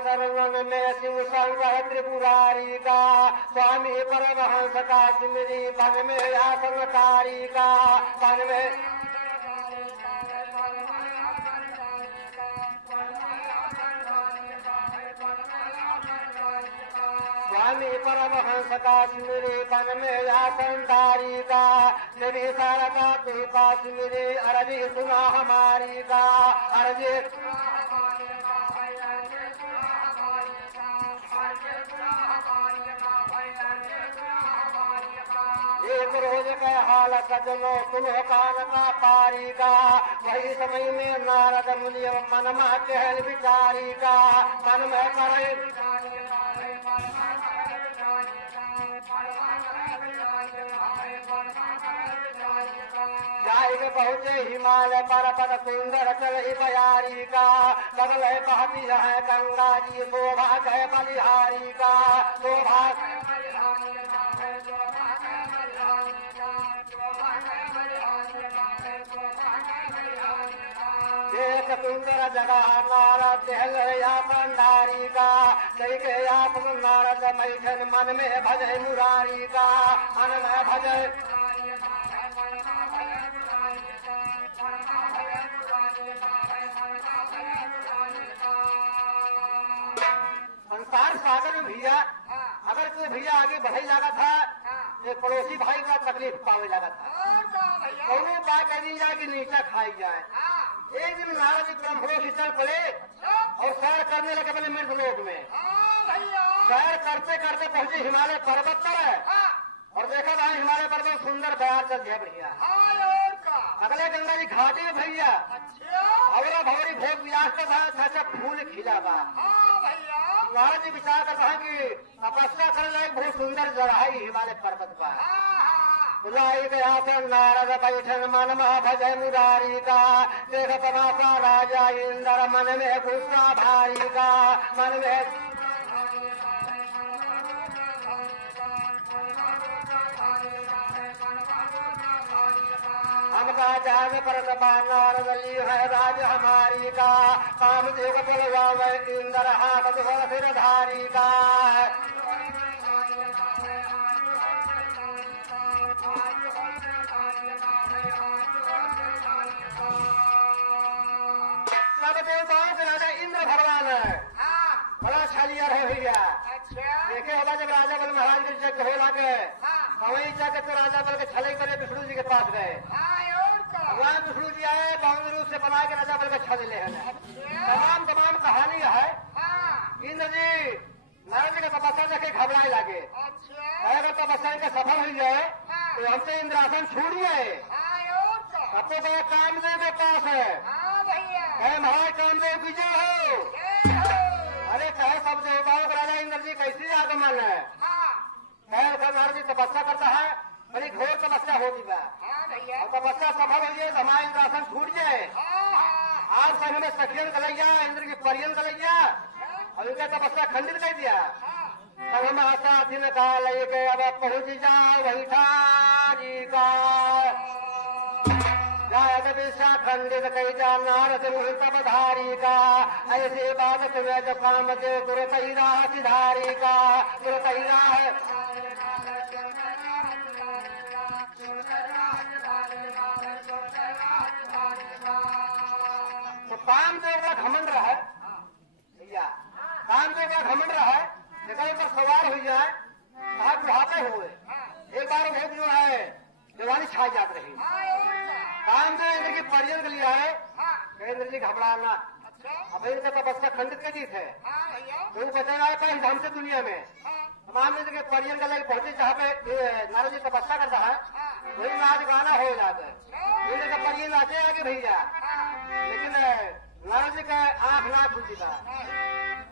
शरण में शिव शंकर त्रिपुरारी का, स्वामी परमहंस का सिमरी वन में आसनकारी का, वन में स्वामी परमहंस का सिमरी वन में आसनकारी का, तेरी शारदा कृपा सिमरी अर्जी सुना हमारी का, अर्जी एक रोज के हालत जनो सुनो कान का पारी का, वही समय में नारद मुनि मन में कहल विचारी का, मन में करे जाएग पहुँचे हिमालय पर्वत सुंदर चल बयारी का, बगल बहती है गंगा जी शोभा है बलिहारी का, शोभा एक सुंदर जगह नारद दहल या भंडारी का, कई के आत्म नारद मैठन मन में भजय मुरारी का, मन में भजय संसार सागर में भैया अगर कोई भैया आगे बढ़े लगा था, एक पड़ोसी भाई का तकलीफ पावे लगा था, दोनों बात कर दी जाए कि नीचा खाई जाए। एक दिन नारद जी ब्रह्मलोक से चल पड़े और सैर करने लगे अपने मृतलोक में। सैर करते करते पहुंचे हिमालय पर्वत पर और देखा था हिमालय पर्वत सुंदर बयार चल गया भैया। अगले गंगा जी घाटी में भैया भवरा भवरी भोग विलास का था, फूल खिला बा। नारद जी विचार करता है कि तपस्या कर जाए, बहुत सुंदर जगह है हिमालय पर्वत पर। बुलाई गया था नारद बैठन मन में भजय मुरारी का, देख तमाशा राजा इंद्र मन में गुस्सा भारी का, मन में हमका जान पर नारद ली है राज हमारी का, काम देव बलवा इंद्र हाथ सिर धारी का। सब देवताओं के राजा इंद्र भगवान है, बड़ा छलियर है भैया। देखे होगा जब राजा बल महाराज के जग हो लागे वहीं जाके तो राजा बल के छले करे विष्णु जी के पास गए। भगवान विष्णु जी आए बांग रूप से बना के राजा बल के छल ले हैं। तमाम कहानी है। इंद्र जी नारद जी का तपस्या देखे घबराए लगे, अगर तपस्या का सफल हो जाए तो हमसे इंद्रासन छूट जाए। अब तो बड़ा कामदेव के पास है, महाराज कामदेव विजय हो। अरे कहे सब देवताओं का राजा इंद्र जी कैसी आगमन है। नारद जी तपस्या करता है, बड़ी घोर तपस्या होती है और तपस्या सफल हो जाए, हमारा इंद्रासन छूट जाए। आज तक हमें सखियन कलैया इंद्र की परियन कलैया और इनका तपस्या खंडित कर दिया। अब हम आशा दिन का लेके अब पहुंच जाओ वही ठारी का, जायत विषा खंडित कही जा नारद मुहूर्त धारी का। ऐसे बात तुम्हें जो काम दे तुरंत ही राह सिधारी का, तुरंत ही राह तो कामदेव का घमंड रहा भैया, कामदेव का घमंड रहा है, पर सवार हो जाए कहा बुढ़ाते हुए एक बार वो जो है जवानी छा जात रही। कामदेव इंद्र की परिजन के लिए आए, इंद्र जी घबराना, अब इनका तपस्या खंडित कर दी थे तो बचा आए था धाम से दुनिया में। तमाम इंद्र के परिजन का लगे पहुंचे जहाँ पे नारद जी तपस्या करता है, वही नाच गाना हो जाता है। इंद्र का परिजन आते आगे भैया, लेकिन नारद जी का आंख ना खुलती था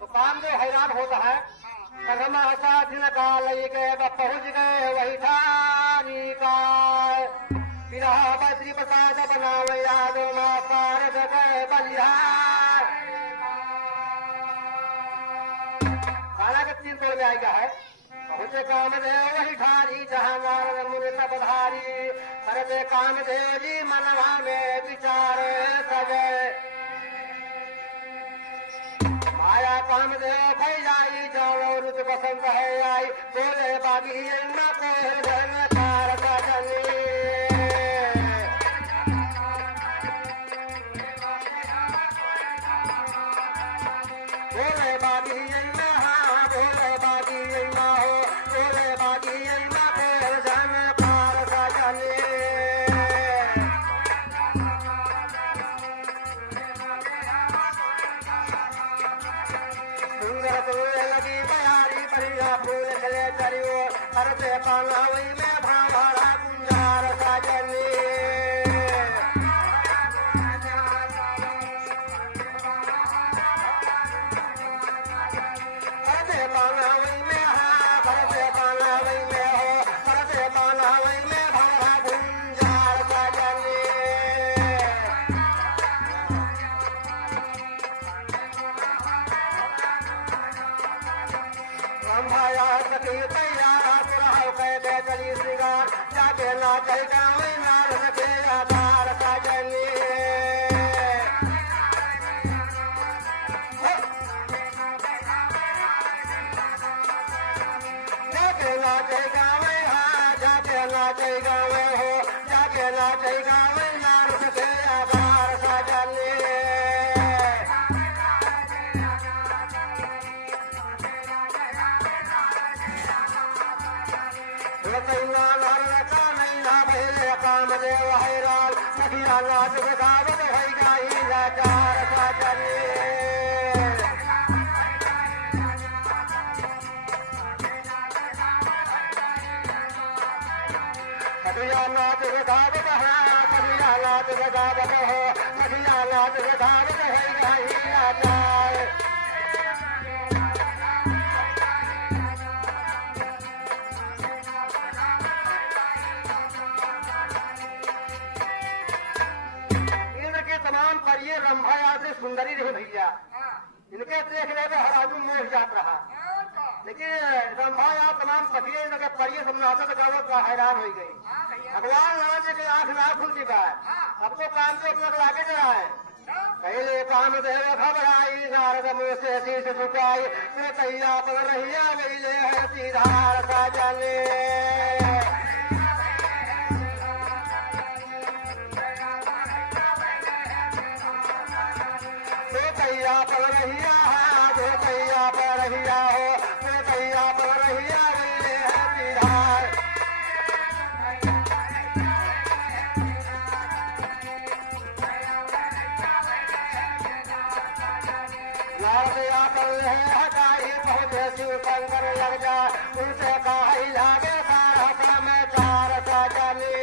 तो कामदेव हैरान होता है। सगमा साथ काल पहुंच गए वही ठानी का, विरहा बद्री प्रसाद बनाव याद मां पारद गए बलिहार। खाना के 3 तोड़ में आएगा है। पहुंचे कामदेव वही ठारी जहां नारद मुनि तब धारी, करते कामदेव जी मनवा में विचार सजे। माया काम दे फैलाई जाओ रुच पसंद है आई बोले बागी माँ को धनकार सजनी बोले बागी हाँ बोले बागी माँ हो बोले बागी माँ को धनकार सजनी लगी बयारी परिया फूल खले चरियो करते पालावी में भावरा गुंजार सजनी करते पालावी में हाँ करते पालावी में हो करते पालावी में भावरा गुंजार सजनी तैयार कह चली श्रृंगार जाके नाचे गाँव नार सके आधार सजनी जाके नाचे गाँव हाँ जाके नाचे गाँव हो जाके नाचे गाँव नार सके आधार सजनी काम देव हैरान सखिया नाच बगावत है गाई लाचार सजनी सखिया नाच बगावत है सखिया नाच बगावत हो सखिया नाच बगावत है गाई लाचार पर ये रंभा याद सुंदरी रही भैया इनके देख ले हर आदमी मोह जात रहा लेकिन रंभा याद तमाम पतिये इनके परिये सब नाचत गावत हैरान हो गई भगवान नाच के आंख ना खुलती बात सबको काम से अपना लागे जरा है पहले काम देव घबराई नारद मुँह से शीश झुकाई तैया पर रहिया मिले है सीधार सजनी तैया पर रहिया दो तैया पर रहिया हो दो तैया पर रहिया मिले है सीधार नारदिया पर है हटाई पहुँचे शिव शंकर लग जा उनसे कहा लागे सारा क्रम चार सजनी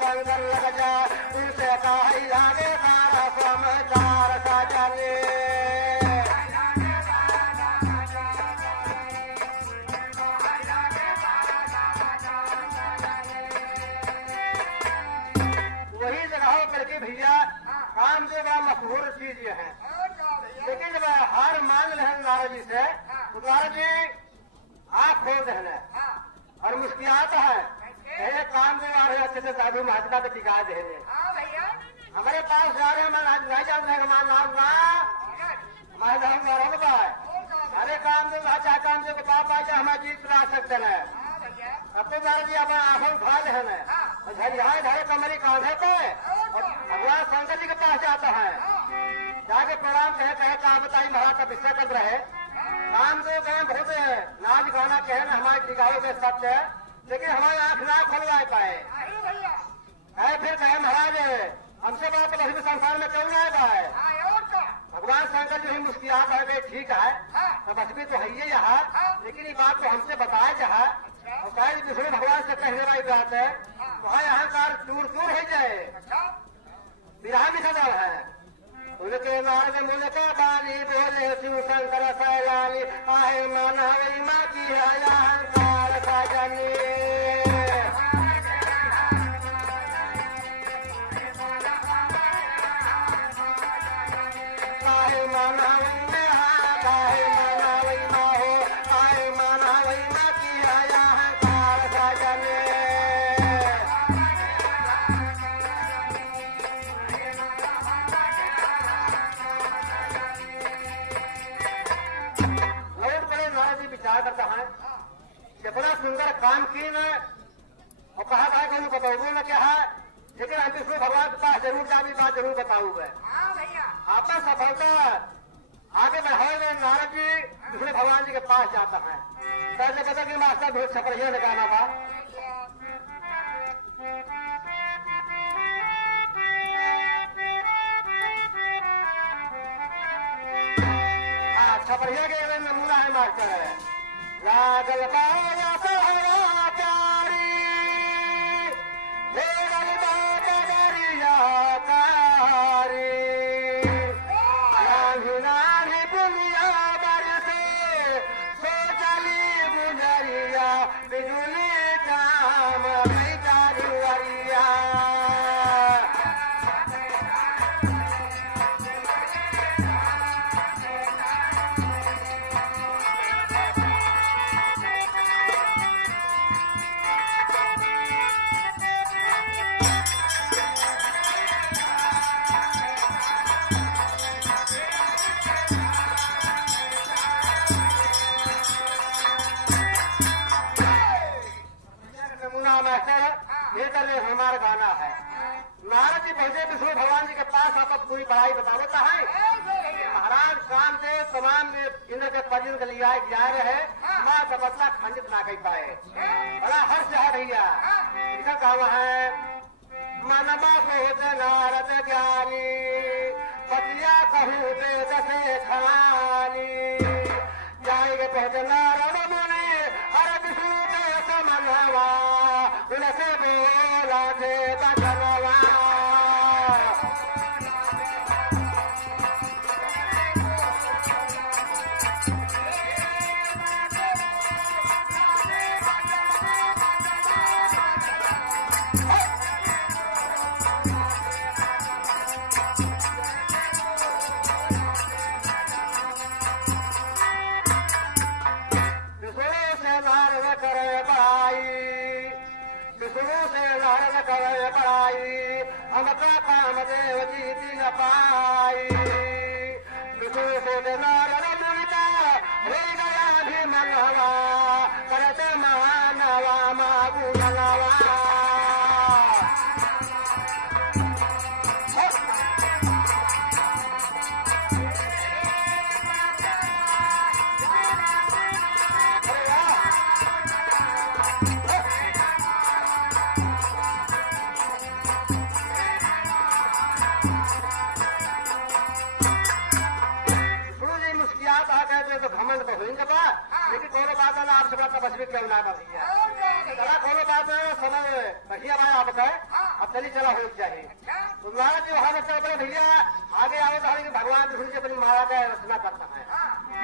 शंकर लग जा उनसे कहा लागे सारा समाचार सजनी वही जगह करके भैया काम जो मशहूर चीज ये है लेकिन जब हार मान रहे नारद जी से तो नारद जी आँख खोल रहे और मुस्कुराता है काम जो आ रहे अच्छे से साधु महात्मा को टिका दे हमारे पास जा रहे हैं आज नहीं जान रहे हमारा नाम ना हमारे नाम का अरे काम जो चाहे काम जो पाप आ जाए हमारे जीत ला सकते हैं सबको नारद जी अपना आसन उठा रहे हैं यहाँ धरे कमरी कांधे पे और भगवान शंकर जी के पास जाता है जाके प्रणाम कहे कहा बताई महाराज का विषय कर रहे काम जो कहे बहुत नाच गाना कहे ना हमारे टिकाऊ में सत्य है लेकिन हमारे आंख ना खुलवा पाए फिर कहे महाराज हमसे बड़ा तो लक्ष्मी संसार में क्यों ना पाए भगवान शंकर जी मुस्कुरात है ठीक है तो लक्ष्मी तो है ही यहाँ लेकिन ये बात तो हमसे बताया जहाँ और कहे विष्णु भगवान से कहने वाली बात है वहाँ यहाँ कार दूर दूर हो जाए विराह भी सदल है उनके नारद मुन का बाली बोले शिव शंकर सैलानी आहे माना माँ की अहंकार सजनी काहे माना में काहे माना माँ हो काहे माना माँ की अहंकार नहीं न और कहा भाई कोई बताओगे न क्या है, लेकिन हम विष्णु भगवान के पास जरूर जानी बात जरूर बताऊंगा। आपका सफलता आगे बढ़ाए हुए नारद जी विष्णु भगवान जी के पास जाता है। पहले पता कि मास्टर ढोल छपरिया ने गाना था, छपरिया के नमूना है मास्टर लागल बाया सहराचारी भेड़ल बात दरिया कारी नानी नानी बुनिया बरसे सोचली गुजरिया बिजुली काम बैठा रुअरिया हमारा गाना है। नारद जी पहुंचे विष्णु भगवान जी के पास, आप पूरी बड़ाई बतावता है। महाराज कामदेव तमाम इंद्र के पर्यन के लिए जा रहे, माँ तपस्या खंडित ना कर पाए। बड़ा हर्ष है भैया, इनका गाँव है मनमा सोच नारद ज्ञानी पतिया कहूँ वेद से खानी जाएंगे पहुंचे नारद मुनि अरे विष्णु के समनवा उनसे बोला थे बचनवा हमका कामदेव जीती न पाई विष्णु से नारद मुनिता हो गया भी मनवा करते मानवा माबू मनवा लेकिन कोनो बात है आप सबका तपस्वी क्यों ना भैया चला कोनो बात है समय बढ़िया भाई आपका अब चली चला हो चाहिए तो नारद जी वहां से चल भैया आगे आओ तो भगवान विष्णु जी अपनी माया का रचना करता है।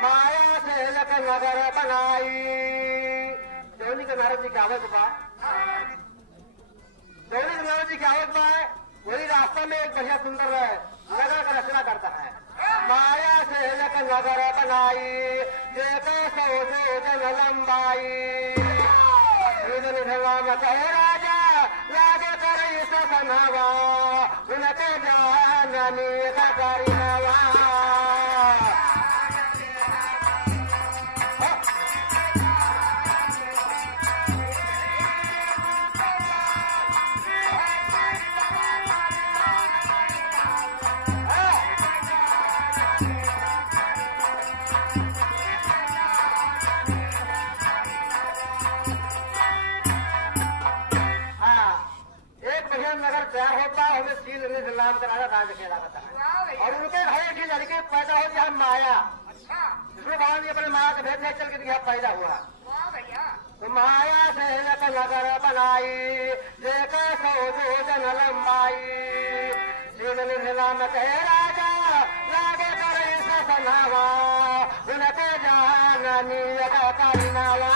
माया से लक नगर बनाई जौनी के नारद जी की आवत बा जौनी के नारद जी की आवत बा वही रास्ता में एक बढ़िया सुंदर नगर का रचना करता है। माया से लक नगर बनाई देखो सो जन लंबाई भगवान कहे राजा लागे कर सपनावा उनके जाननी का करीनवा नाम का राजा राज खेला करता है और उनके घर की लड़की पैदा हो गया माया विष्णु भगवान जी अपने माया के भेद से चल के दिया पैदा हुआ तो माया से नगर बनाई देखो सो जन लंबाई नाम कहे राजा लागे कर सपनावा उनके जाननी का करीनवा